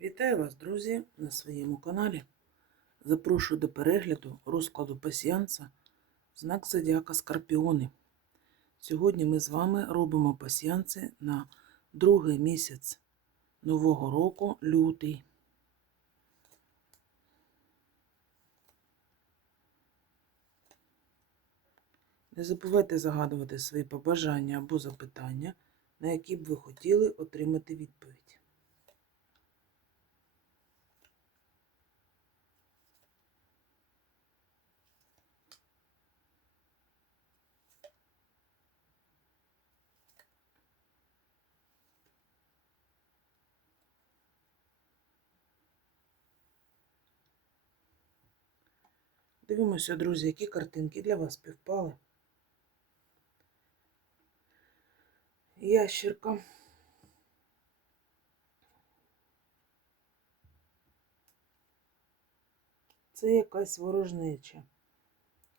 Вітаю вас, друзі, на своєму каналі. Запрошую до перегляду розкладу пасіянса знак Зодіака Скорпіони. Сьогодні ми з вами робимо пасіянси на другий місяць нового року лютий. Не забувайте загадувати свої побажання або запитання, на які б ви хотіли отримати відповідь. Дивимося, друзі, які картинки для вас співпали. Ящерка. Це якась ворожнеча.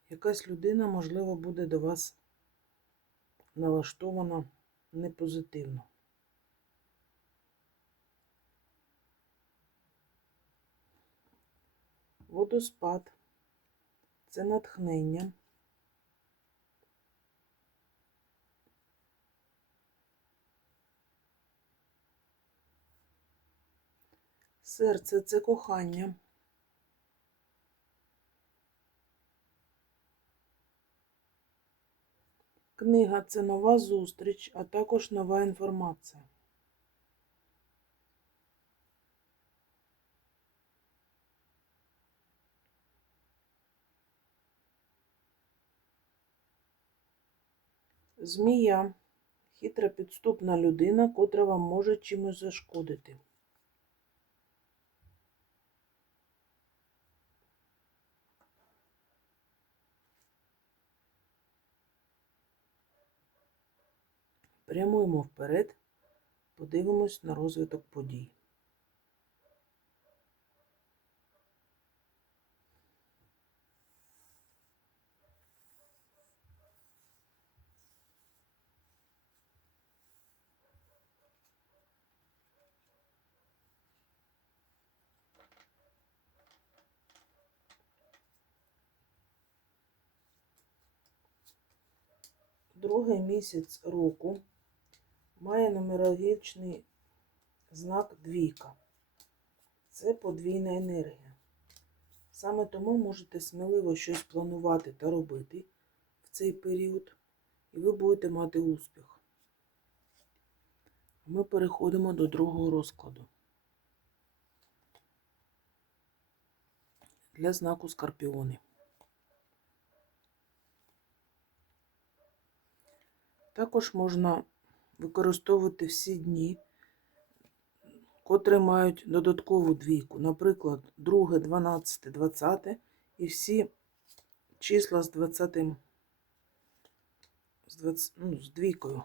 Якась людина, можливо, буде до вас налаштована непозитивно. Водоспад це натхнення. Серце це кохання. Книга це нова зустріч, а також нова інформація. Змія хитра підступна людина, котра вам може чимось зашкодити. Прямуємо вперед, подивимось на розвиток подій. Другий місяць року має нумерологічний знак двійка. Це подвійна енергія. Саме тому можете сміливо щось планувати та робити в цей період, і ви будете мати успіх. Ми переходимо до другого розкладу. Для знаку Скорпіони. Також можна використовувати всі дні, котрі мають додаткову двійку. Наприклад, 2, 12, 20 і всі числа з 20, з, 20, ну, з двійкою.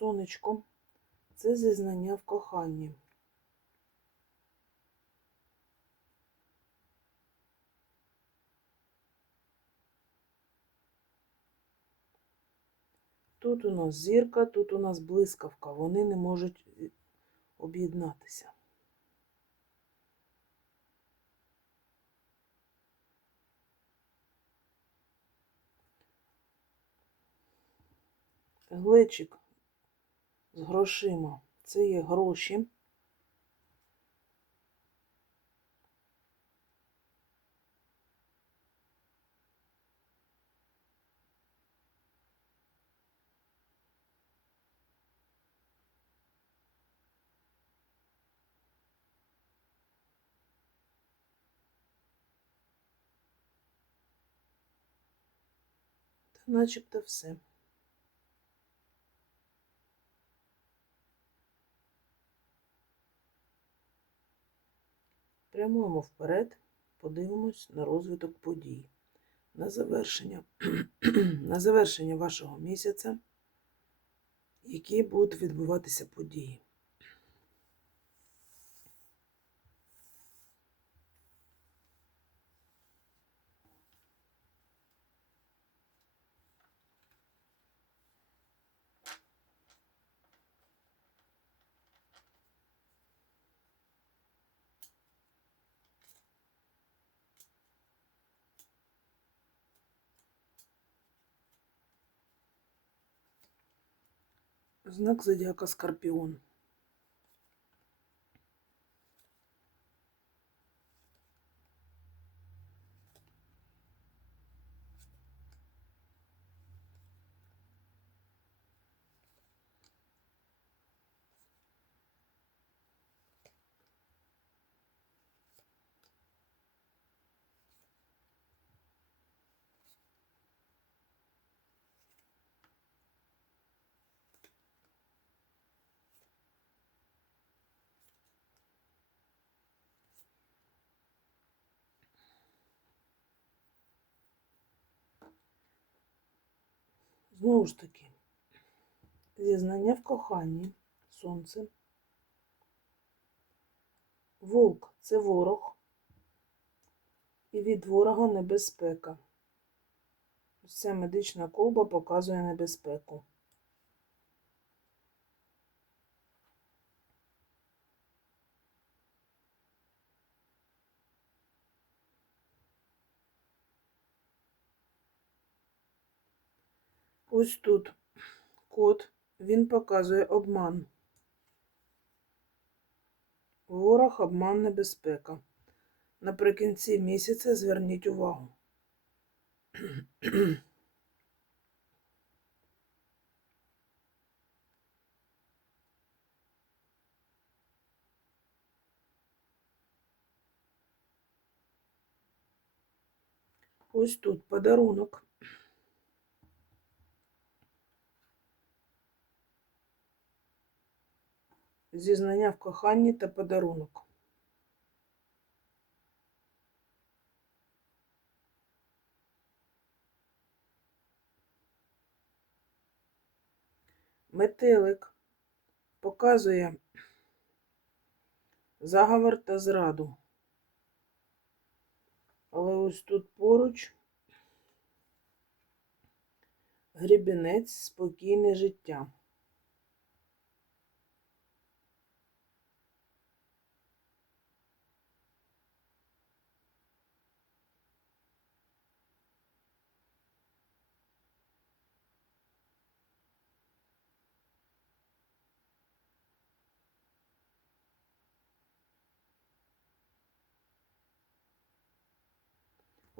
Сонечко це зізнання в коханні. Тут у нас зірка, тут у нас блискавка, вони не можуть е, об'єднатися. Глечик з грошима. Це є гроші. Начебто все. Прямуємо вперед, подивимось на розвиток подій. На завершення, на завершення вашого місяця, які будуть відбуватися події. Знак зодіака Скорпіон. Знову ж таки, зізнання в коханні, сонце. Волк це ворог. І від ворога небезпека. Ця медична колба показує небезпеку. Ось тут код, він показує обман. Ворог, обман, небезпека. Наприкінці місяця зверніть увагу. Ось тут подарунок. Зізнання в коханні та подарунок. Метелик показує заговор та зраду. Але ось тут поруч грібінець, спокійне життя.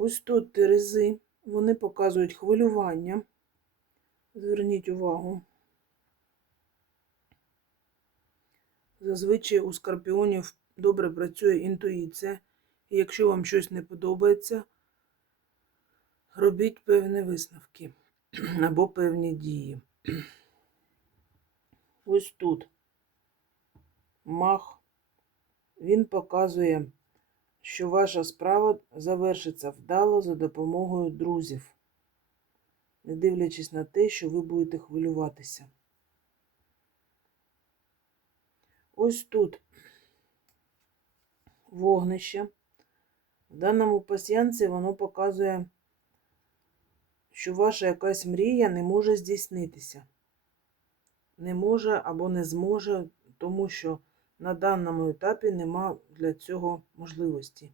Ось тут терези, вони показують хвилювання. Зверніть увагу. Зазвичай у скорпіонів добре працює інтуїція. І якщо вам щось не подобається, робіть певні висновки або певні дії. Ось тут мах, він показує що ваша справа завершиться вдало за допомогою друзів, не дивлячись на те, що ви будете хвилюватися. Ось тут вогнище. В даному пасіянці воно показує, що ваша якась мрія не може здійснитися. Не може або не зможе, тому що на даному етапі нема для цього можливості.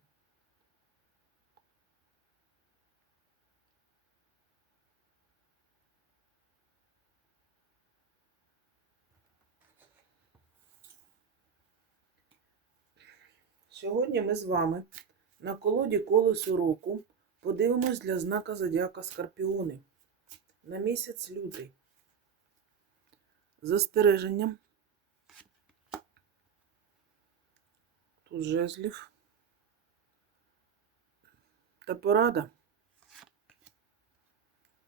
Сьогодні ми з вами на колоді колесу року подивимось для знака Зодіака Скорпіони на місяць лютий. Застереженням Тут жезлів. Та порада.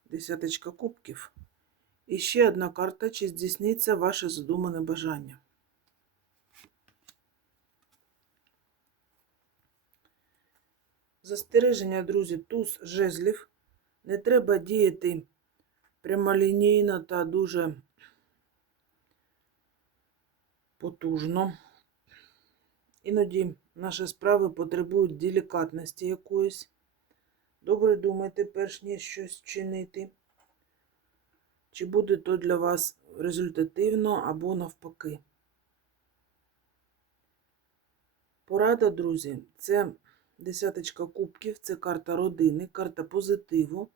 Десяточка кубків. І ще одна карта, чи здійсниться ваше задумане бажання. Застереження, друзі, туз жезлів. Не треба діяти прямолінійно та дуже потужно. Іноді наші справи потребують делікатності якоїсь. Добре думайте, перш ніж щось чинити. Чи буде то для вас результативно або навпаки. Порада, друзі, це десяточка кубків, це карта родини, карта позитиву.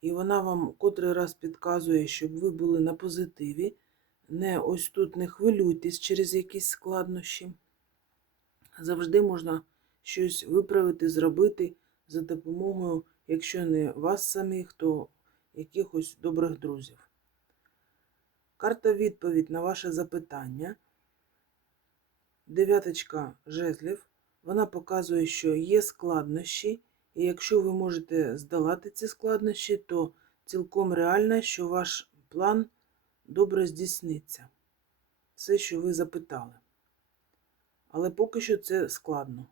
І вона вам котрий раз підказує, щоб ви були на позитиві, не ось тут не хвилюйтесь через якісь складнощі. Завжди можна щось виправити, зробити за допомогою, якщо не вас самих, то якихось добрих друзів. Карта відповідь на ваше запитання. Дев'яточка жезлів. Вона показує, що є складнощі, і якщо ви можете здолати ці складнощі, то цілком реально, що ваш план добре здійсниться. Все, що ви запитали. Але поки що це складно.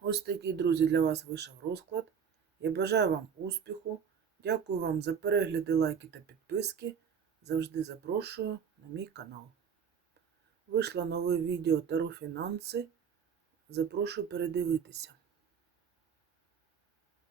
Ось такий, друзі, для вас вийшов розклад. Я бажаю вам успіху. Дякую вам за перегляди, лайки та підписки. Завжди запрошую на мій канал. Вийшло нове відео Таро Фінанси. Запрошую передивитися.